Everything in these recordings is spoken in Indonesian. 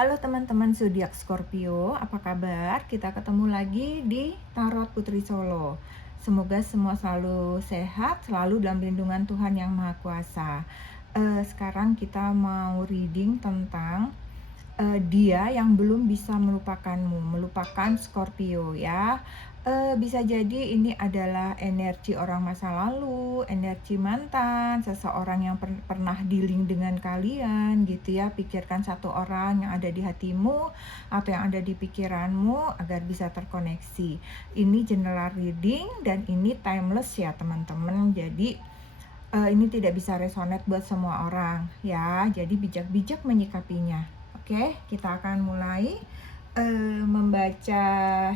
Halo teman-teman zodiak Scorpio, apa kabar? Kita ketemu lagi di Tarot Putri Solo. Semoga semua selalu sehat, selalu dalam lindungan Tuhan Yang Maha Kuasa. Sekarang kita mau reading tentang dia yang belum bisa melupakan Scorpio ya. Bisa jadi ini adalah energi orang masa lalu, energi mantan, seseorang yang pernah dealing dengan kalian gitu ya. Pikirkan satu orang yang ada di hatimu atau yang ada di pikiranmu agar bisa terkoneksi. Ini general reading dan ini timeless ya teman-teman. Jadi ini tidak bisa resonate buat semua orang ya. Jadi bijak-bijak menyikapinya. Oke, kita akan mulai membaca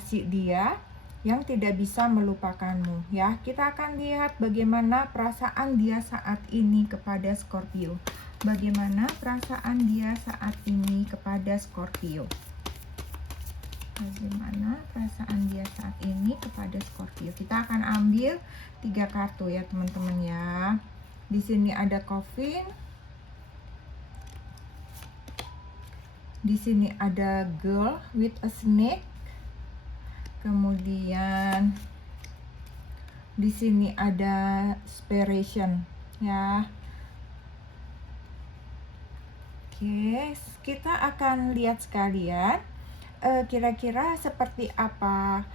si dia yang tidak bisa melupakanmu ya. Kita akan lihat bagaimana perasaan dia saat ini kepada Scorpio. Bagaimana perasaan dia saat ini kepada Scorpio. Bagaimana perasaan dia saat ini kepada Scorpio. Kita akan ambil 3 kartu ya teman-teman ya. Di sini ada Coffin. Di sini ada Girl with a Snake. Kemudian di sini ada Inspiration ya. Oke, kita akan lihat sekalian kira-kira seperti apa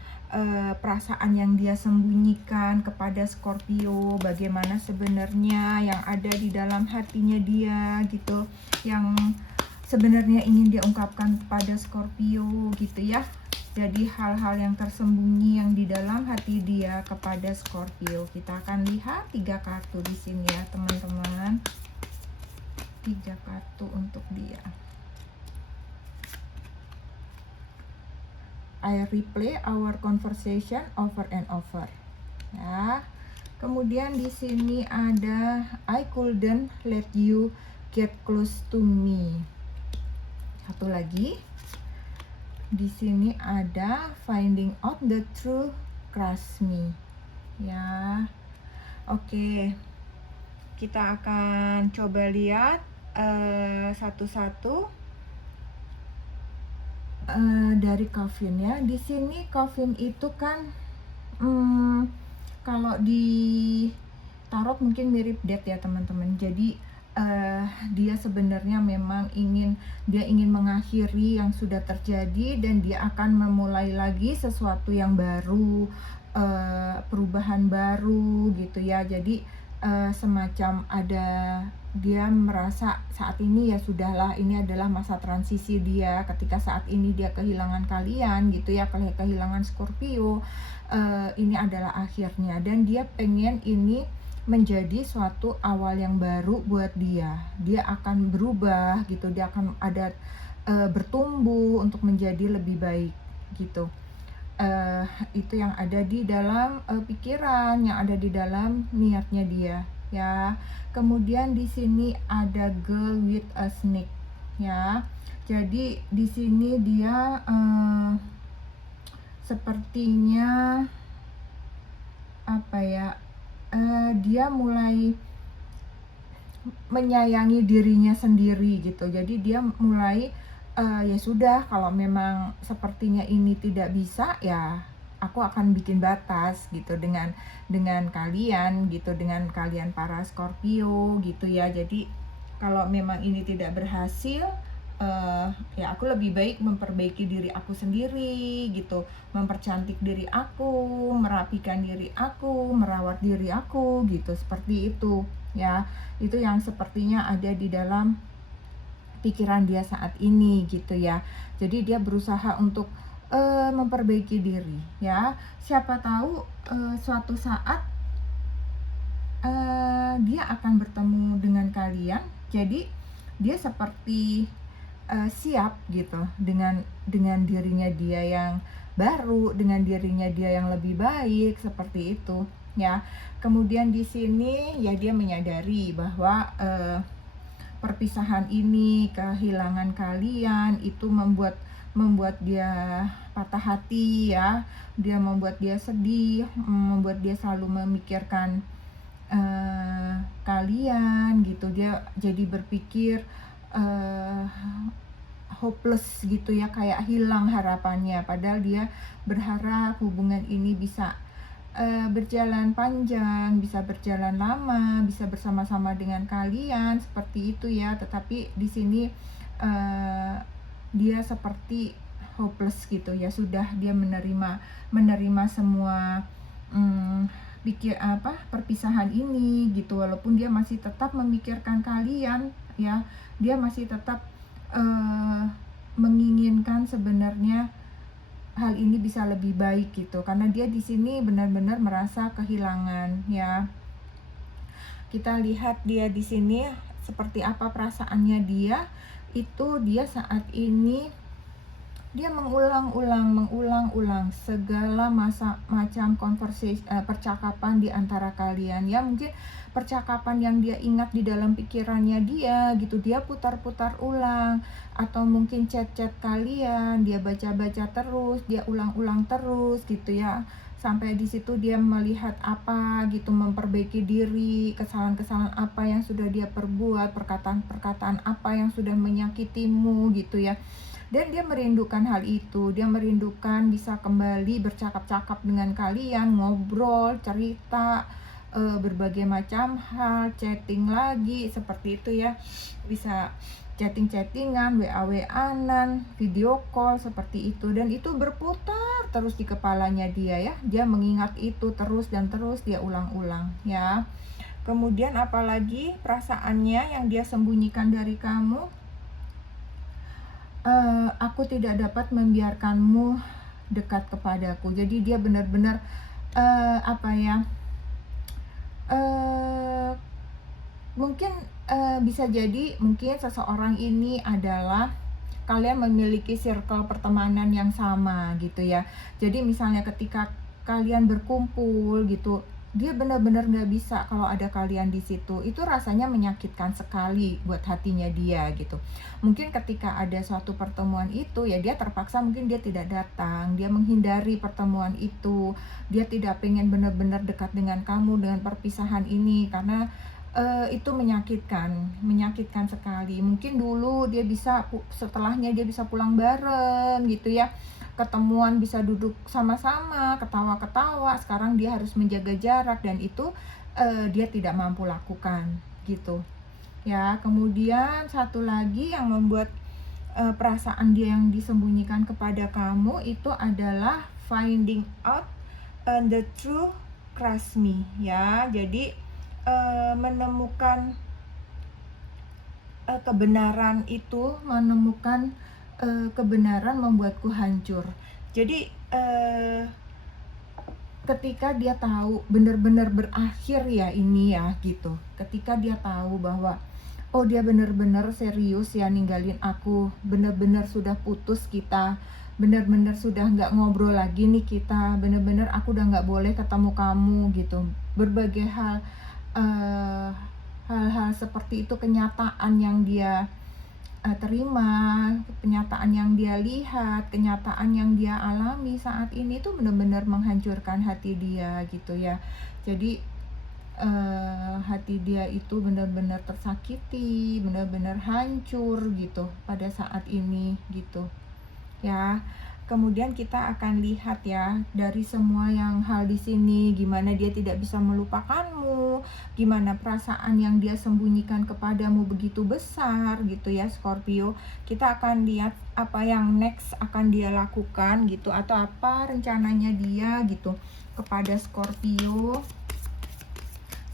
perasaan yang dia sembunyikan kepada Scorpio, bagaimana sebenarnya yang ada di dalam hatinya dia gitu, yang sebenarnya ingin dia ungkapkan kepada Scorpio gitu ya. Jadi hal-hal yang tersembunyi yang di dalam hati dia kepada Scorpio. Kita akan lihat 3 kartu di sini ya teman-teman. 3 kartu untuk dia. I replay our conversation over and over. Ya. Kemudian di sini ada I couldn't let you get close to me. Satu lagi. Di sini ada finding out the truth, crush me. Ya. Oke. Kita akan coba lihat satu-satu. Dari Coffin ya. Di sini Coffin itu kan kalau di tarot mungkin mirip Death ya teman-teman. Jadi dia sebenarnya memang ingin mengakhiri yang sudah terjadi dan dia akan memulai lagi sesuatu yang baru, perubahan baru gitu ya. Jadi semacam ada, dia merasa saat ini ya sudahlah, ini adalah masa transisi dia ketika saat ini dia kehilangan kalian gitu ya, kehilangan Scorpio. Ini adalah akhirnya dan dia pengen ini menjadi suatu awal yang baru buat dia. Dia akan berubah gitu, dia akan ada bertumbuh untuk menjadi lebih baik gitu. Itu yang ada di dalam pikiran, yang ada di dalam niatnya dia ya. Kemudian di sini ada Girl with a Snake ya. Jadi di sini dia sepertinya apa ya, dia mulai menyayangi dirinya sendiri gitu. Jadi dia mulai ya sudah, kalau memang sepertinya ini tidak bisa ya aku akan bikin batas gitu dengan kalian gitu, dengan kalian para Scorpio gitu ya. Jadi kalau memang ini tidak berhasil, ya aku lebih baik memperbaiki diri aku sendiri gitu, mempercantik diri aku, merapikan diri aku, merawat diri aku gitu, seperti itu ya. Itu yang sepertinya ada di dalam pikiran dia saat ini gitu ya. Jadi dia berusaha untuk memperbaiki diri ya. Siapa tahu suatu saat dia akan bertemu dengan kalian. Jadi dia seperti siap gitu dengan dirinya dia yang baru, dengan dirinya dia yang lebih baik, seperti itu ya. Kemudian di sini ya dia menyadari bahwa perpisahan ini, kehilangan kalian itu membuat dia patah hati ya. Dia membuat dia sedih, membuat dia selalu memikirkan kalian gitu. Dia jadi berpikir hopeless gitu ya, kayak hilang harapannya. Padahal dia berharap hubungan ini bisa berjalan panjang, bisa berjalan lama, bisa bersama-sama dengan kalian seperti itu ya. Tetapi di sini dia seperti hopeless gitu ya, sudah dia menerima semua perpisahan ini gitu, walaupun dia masih tetap memikirkan kalian ya, dia masih tetap menginginkan sebenarnya hal ini bisa lebih baik gitu, karena dia di sini benar-benar merasa kehilangan ya. Kita lihat dia di sini seperti apa perasaannya dia. Itu dia saat ini dia mengulang-ulang segala macam percakapan di antara kalian ya. Mungkin percakapan yang dia ingat di dalam pikirannya dia gitu, dia putar-putar ulang. Atau mungkin chat-chat kalian dia baca-baca terus, dia ulang-ulang terus gitu ya. Sampai di situ dia melihat apa gitu, memperbaiki diri, kesalahan-kesalahan apa yang sudah dia perbuat, perkataan-perkataan apa yang sudah menyakitimu gitu ya. Dan dia merindukan hal itu, dia merindukan bisa kembali bercakap-cakap dengan kalian, ngobrol, cerita, berbagai macam hal, chatting lagi, seperti itu ya. Bisa chatting-chattingan, WA-WA-an, video call, seperti itu. Dan itu berputar terus di kepalanya dia ya. Dia mengingat itu terus dan terus dia ulang-ulang ya. Kemudian apalagi perasaannya yang dia sembunyikan dari kamu? Aku tidak dapat membiarkanmu dekat kepadaku. Jadi dia benar-benar mungkin bisa jadi mungkin seseorang ini adalah kalian memiliki circle pertemanan yang sama gitu ya. Jadi misalnya ketika kalian berkumpul gitu, dia benar-benar nggak bisa kalau ada kalian di situ. Itu rasanya menyakitkan sekali buat hatinya dia gitu. Mungkin ketika ada suatu pertemuan itu ya, dia terpaksa, mungkin dia tidak datang, dia menghindari pertemuan itu, dia tidak pengen benar-benar dekat dengan kamu dengan perpisahan ini, karena itu menyakitkan sekali. Mungkin dulu dia bisa setelahnya dia bisa pulang bareng gitu ya, ketemuan bisa duduk sama-sama, ketawa-ketawa. Sekarang dia harus menjaga jarak, dan itu dia tidak mampu lakukan gitu ya. Kemudian satu lagi yang membuat perasaan dia yang disembunyikan kepada kamu itu adalah finding out the truth crush me ya. Jadi menemukan kebenaran itu, menemukan kebenaran membuatku hancur. Jadi ketika dia tahu benar-benar berakhir ya ini ya gitu, ketika dia tahu bahwa oh dia benar-benar serius ya ninggalin aku, benar-benar sudah putus kita, benar-benar sudah nggak ngobrol lagi nih kita, benar-benar aku udah nggak boleh ketemu kamu gitu. Berbagai hal-hal seperti itu, kenyataan yang dia terima, kenyataan yang dia lihat, kenyataan yang dia alami saat ini tuh benar-benar menghancurkan hati dia gitu ya. Jadi hati dia itu benar-benar tersakiti, benar-benar hancur gitu pada saat ini gitu ya. Kemudian kita akan lihat ya dari semua yang hal di sini, gimana dia tidak bisa melupakanmu, gimana perasaan yang dia sembunyikan kepadamu begitu besar gitu ya Scorpio. Kita akan lihat apa yang next akan dia lakukan gitu, atau apa rencananya dia gitu kepada Scorpio.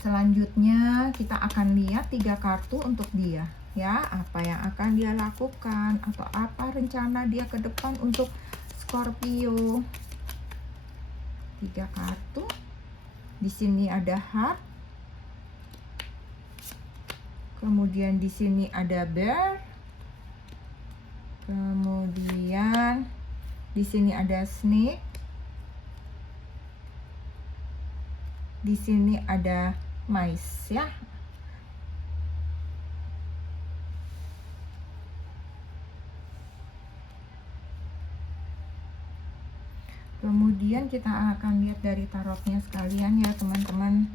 Selanjutnya kita akan lihat 3 kartu untuk dia ya, apa yang akan dia lakukan atau apa rencana dia ke depan untuk Scorpio. 3 kartu. Di sini ada heart. Kemudian di sini ada bear. Kemudian di sini ada snake. Di sini ada mice ya. Kemudian kita akan lihat dari tarotnya sekalian ya teman-teman,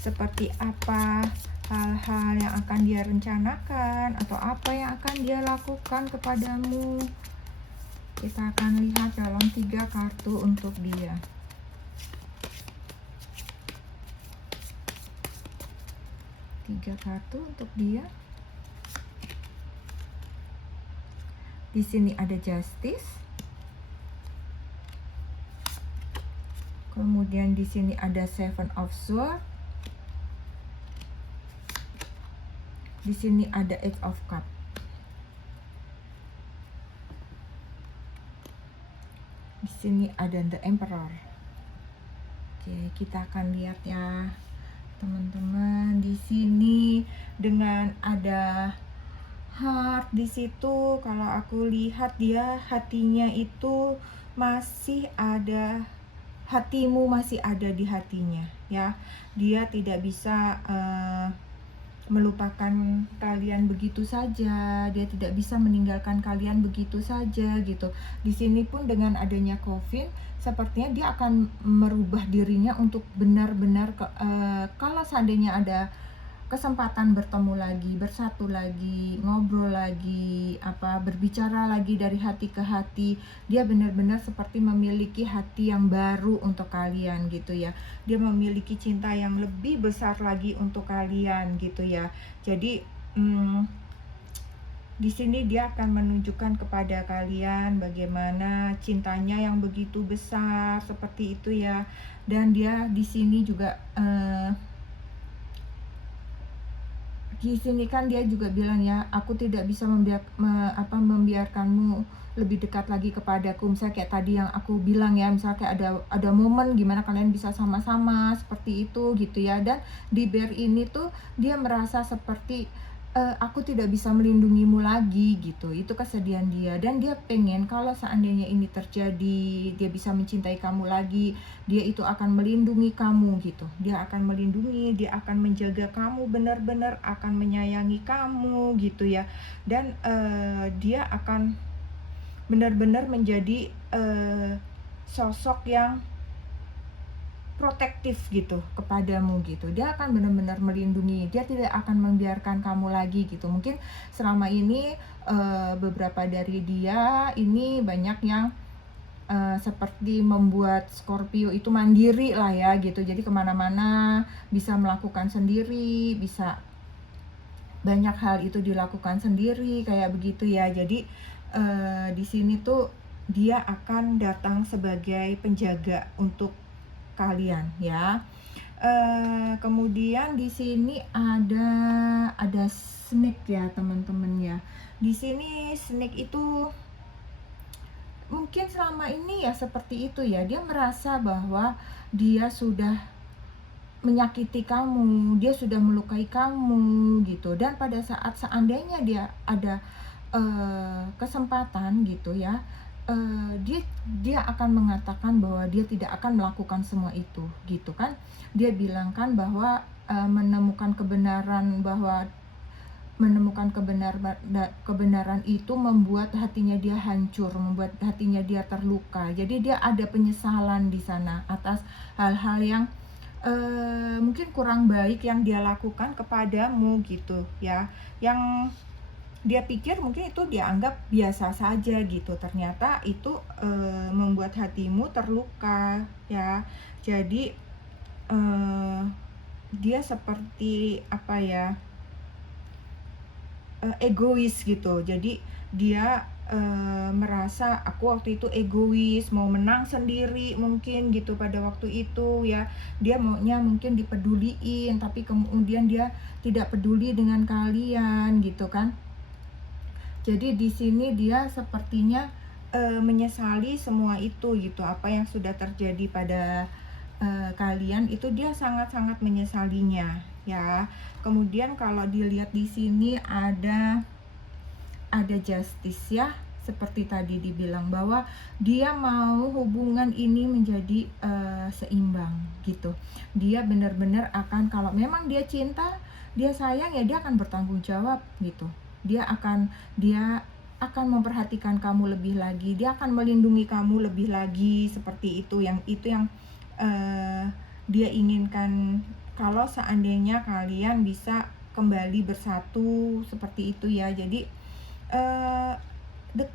seperti apa hal-hal yang akan dia rencanakan atau apa yang akan dia lakukan kepadamu. Kita akan lihat dalam 3 kartu untuk dia. Tiga kartu untuk dia. Di sini ada Justice. Kemudian di sini ada Seven of Swords. Di sini ada Eight of Cups. Di sini ada The Emperor. Oke, kita akan lihat ya, teman-teman. Di sini dengan ada heart di situ, kalau aku lihat dia hatinya itu masih ada, hatimu masih ada di hatinya ya. Dia tidak bisa melupakan kalian begitu saja, dia tidak bisa meninggalkan kalian begitu saja gitu. Di sini pun dengan adanya COVID, sepertinya dia akan merubah dirinya untuk benar-benar kalau seandainya ada kesempatan bertemu lagi, bersatu lagi, ngobrol lagi, berbicara lagi dari hati ke hati, dia benar-benar seperti memiliki hati yang baru untuk kalian gitu ya. Dia memiliki cinta yang lebih besar lagi untuk kalian gitu ya. Jadi di sini dia akan menunjukkan kepada kalian bagaimana cintanya yang begitu besar seperti itu ya. Dan dia di sini juga di sini kan dia juga bilang ya, aku tidak bisa membiarkanmu lebih dekat lagi kepadaku. Misalnya kayak tadi yang aku bilang ya, misalnya kayak ada momen gimana kalian bisa sama-sama seperti itu gitu ya. Dan di Bear ini tuh dia merasa seperti aku tidak bisa melindungimu lagi gitu. Itu kesedihan dia, dan dia pengen kalau seandainya ini terjadi, dia bisa mencintai kamu lagi, dia itu akan melindungi kamu gitu. Dia akan melindungi, dia akan menjaga kamu, benar-benar akan menyayangi kamu gitu ya. Dan dia akan benar-benar menjadi sosok yang protektif gitu kepadamu gitu. Dia akan benar-benar melindungi, dia tidak akan membiarkan kamu lagi gitu. Mungkin selama ini beberapa dari dia ini banyak yang seperti membuat Scorpio itu mandiri lah ya gitu. Jadi kemana-mana bisa melakukan sendiri, bisa banyak hal itu dilakukan sendiri kayak begitu ya. Jadi di sini tuh dia akan datang sebagai penjaga untuk kalian ya. Kemudian di sini ada snake ya teman-teman ya. Di sini snake itu mungkin selama ini ya seperti itu ya. Dia merasa bahwa dia sudah menyakiti kamu, dia sudah melukai kamu gitu. Dan pada saat seandainya dia ada kesempatan gitu ya, dia akan mengatakan bahwa dia tidak akan melakukan semua itu gitu kan. Dia bilang kan bahwa menemukan kebenaran itu membuat hatinya dia hancur, membuat hatinya dia terluka. Jadi dia ada penyesalan di sana atas hal-hal yang mungkin kurang baik yang dia lakukan kepadamu gitu ya. Yang dia pikir mungkin itu dia anggap biasa saja gitu, ternyata itu membuat hatimu terluka ya. Jadi dia seperti egois gitu. Jadi dia merasa aku waktu itu egois, mau menang sendiri mungkin gitu pada waktu itu ya. Dia maunya mungkin dipeduliin, tapi kemudian dia tidak peduli dengan kalian gitu kan. Jadi di sini dia sepertinya menyesali semua itu gitu, apa yang sudah terjadi pada kalian itu dia sangat-sangat menyesalinya ya. Kemudian kalau dilihat di sini ada Justice ya, seperti tadi dibilang bahwa dia mau hubungan ini menjadi seimbang gitu. Dia benar-benar akan, kalau memang dia cinta, dia sayang ya, dia akan bertanggung jawab gitu. Dia akan memperhatikan kamu lebih lagi, dia akan melindungi kamu lebih lagi, seperti itu yang dia inginkan kalau seandainya kalian bisa kembali bersatu seperti itu ya. Jadi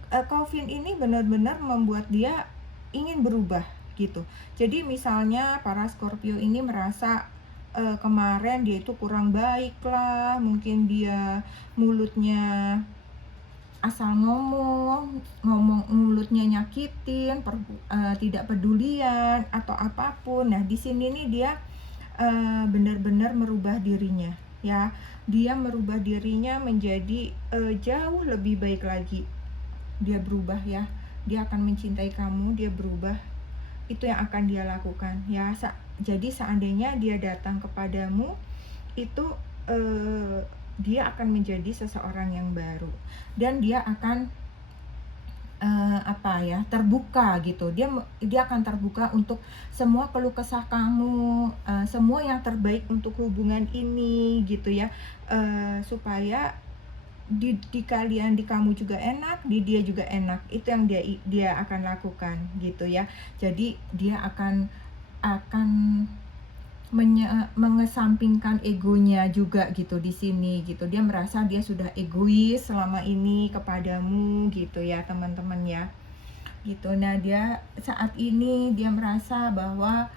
Calvin ini benar-benar membuat dia ingin berubah gitu. Jadi misalnya para Scorpio ini merasa kemarin dia itu kurang baik lah, mungkin dia mulutnya asal ngomong mulutnya nyakitin, tidak pedulian atau apapun. Nah, di sini nih dia benar-benar merubah dirinya ya. Dia merubah dirinya menjadi jauh lebih baik lagi. Dia berubah ya. Dia akan mencintai kamu, dia berubah. Itu yang akan dia lakukan ya. Jadi seandainya dia datang kepadamu itu dia akan menjadi seseorang yang baru dan dia akan terbuka gitu. Dia akan terbuka untuk semua keluh kesah kamu, semua yang terbaik untuk hubungan ini gitu ya, supaya di kamu juga enak, di dia juga enak. Itu yang dia akan lakukan gitu ya. Jadi dia akan mengesampingkan egonya juga gitu di sini gitu. Dia merasa dia sudah egois selama ini kepadamu gitu ya teman-teman ya. Gitu. Nah, dia saat ini dia merasa bahwa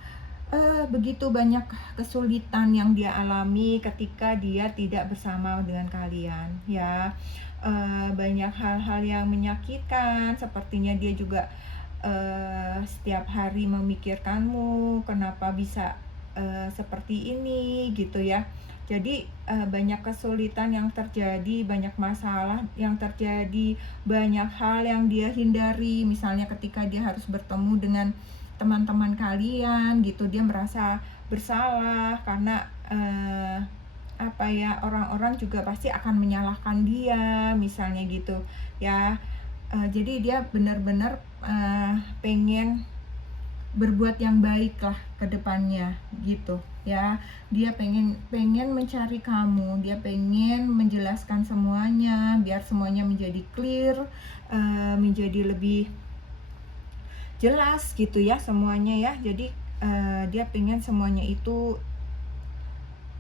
begitu banyak kesulitan yang dia alami ketika dia tidak bersama dengan kalian ya. Banyak hal-hal yang menyakitkan, sepertinya dia juga setiap hari memikirkanmu, kenapa bisa seperti ini gitu ya. Jadi banyak kesulitan yang terjadi, banyak masalah yang terjadi, banyak hal yang dia hindari. Misalnya ketika dia harus bertemu dengan teman-teman kalian gitu, dia merasa bersalah karena orang-orang juga pasti akan menyalahkan dia misalnya gitu ya. Jadi dia benar-benar pengen berbuat yang baik lah ke depannya gitu ya. Dia pengen mencari kamu, dia pengen menjelaskan semuanya biar semuanya menjadi clear, menjadi lebih jelas gitu ya semuanya ya. Jadi dia pengen semuanya itu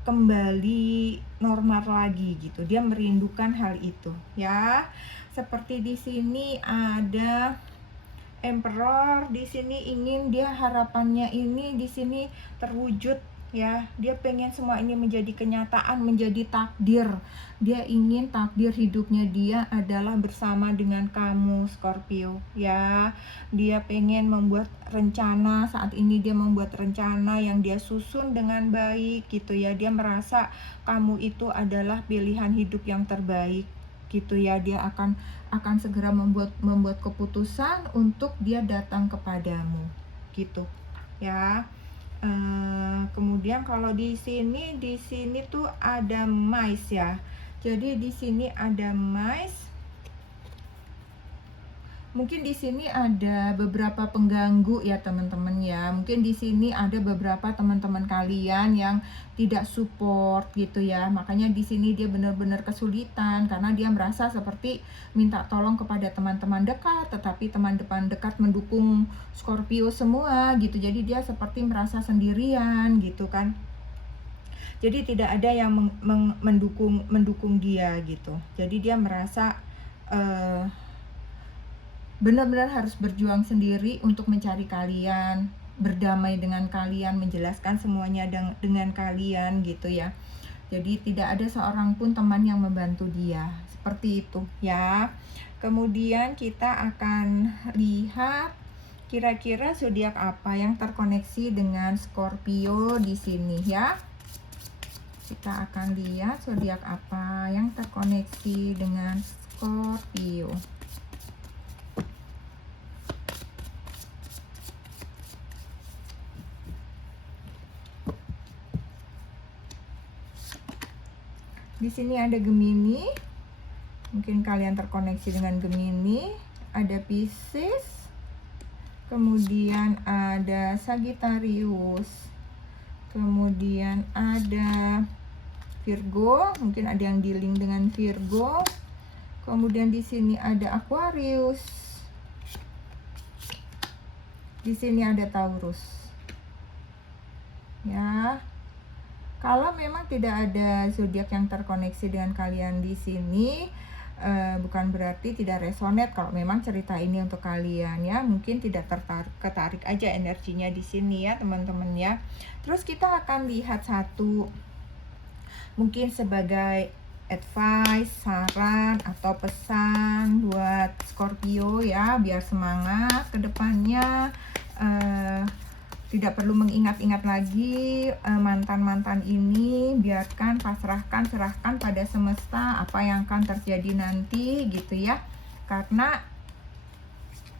kembali normal lagi gitu. Dia merindukan hal itu ya. Seperti di sini ada Emperor, di sini ingin dia harapannya ini di sini terwujud ya. Dia pengen semua ini menjadi kenyataan, menjadi takdir. Dia ingin takdir hidupnya dia adalah bersama dengan kamu Scorpio ya. Dia pengen membuat rencana, saat ini dia membuat rencana yang dia susun dengan baik gitu ya. Dia merasa kamu itu adalah pilihan hidup yang terbaik gitu ya. Dia akan segera membuat keputusan untuk dia datang kepadamu gitu ya. Kemudian kalau di sini tuh ada mais ya. Jadi di sini ada mais. Mungkin di sini ada beberapa pengganggu ya teman-teman ya. Mungkin di sini ada beberapa teman-teman kalian yang tidak support gitu ya. Makanya di sini dia benar-benar kesulitan karena dia merasa seperti minta tolong kepada teman-teman dekat, tetapi teman-teman dekat mendukung Scorpio semua gitu. Jadi dia seperti merasa sendirian gitu kan. Jadi tidak ada yang mendukung dia gitu. Jadi dia merasa benar-benar harus berjuang sendiri untuk mencari kalian, berdamai dengan kalian, menjelaskan semuanya dengan kalian gitu ya. Jadi tidak ada seorang pun teman yang membantu dia, seperti itu ya. Kemudian kita akan lihat kira-kira zodiak apa yang terkoneksi dengan Scorpio di sini ya. Kita akan lihat zodiak apa yang terkoneksi dengan Scorpio. Di sini ada Gemini. Mungkin kalian terkoneksi dengan Gemini. Ada Pisces. Kemudian ada Sagittarius. Kemudian ada Virgo. Mungkin ada yang dealing dengan Virgo. Kemudian di sini ada Aquarius. Di sini ada Taurus. Ya. Kalau memang tidak ada zodiak yang terkoneksi dengan kalian di sini, bukan berarti tidak resonate kalau memang cerita ini untuk kalian ya. Mungkin tidak ketarik aja energinya di sini ya teman-teman ya. Terus kita akan lihat satu, mungkin sebagai advice, saran atau pesan buat Scorpio ya, biar semangat ke depannya. Tidak perlu mengingat-ingat lagi mantan-mantan ini, biarkan, pasrahkan, serahkan pada semesta apa yang akan terjadi nanti gitu ya. Karena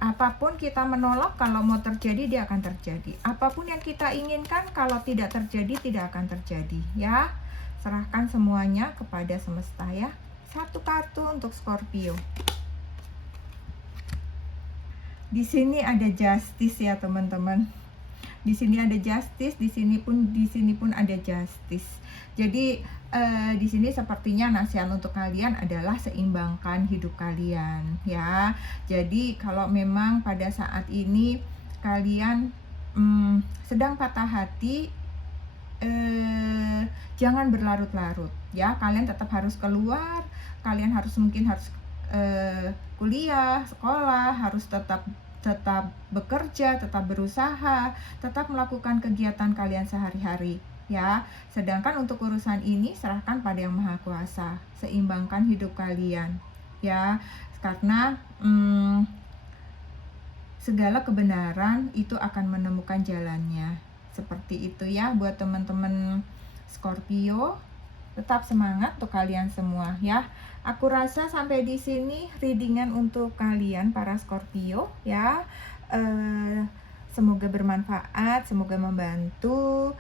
apapun kita menolak, kalau mau terjadi dia akan terjadi. Apapun yang kita inginkan, kalau tidak terjadi tidak akan terjadi ya. Serahkan semuanya kepada semesta ya. Satu kartu untuk Scorpio. Di sini ada justice ya teman-teman. Di sini ada justice, di sini pun ada justice. Jadi di sini sepertinya nasihat untuk kalian adalah seimbangkan hidup kalian ya. Jadi kalau memang pada saat ini kalian sedang patah hati, jangan berlarut-larut ya. Kalian tetap harus keluar, kalian mungkin harus kuliah, sekolah, harus tetap bekerja, tetap berusaha, tetap melakukan kegiatan kalian sehari-hari ya. Sedangkan untuk urusan ini serahkan pada Yang Maha Kuasa, seimbangkan hidup kalian ya. Karena segala kebenaran itu akan menemukan jalannya. Seperti itu ya buat teman-teman Scorpio. Tetap semangat untuk kalian semua ya. Aku rasa sampai di sini readingan untuk kalian para Scorpio ya. Semoga bermanfaat, semoga membantu,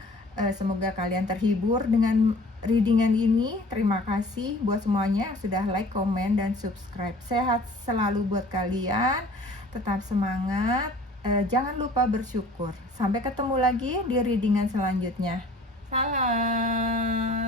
semoga kalian terhibur dengan readingan ini. Terima kasih buat semuanya yang sudah like, komen, dan subscribe. Sehat selalu buat kalian, tetap semangat, jangan lupa bersyukur. Sampai ketemu lagi di readingan selanjutnya. Salam.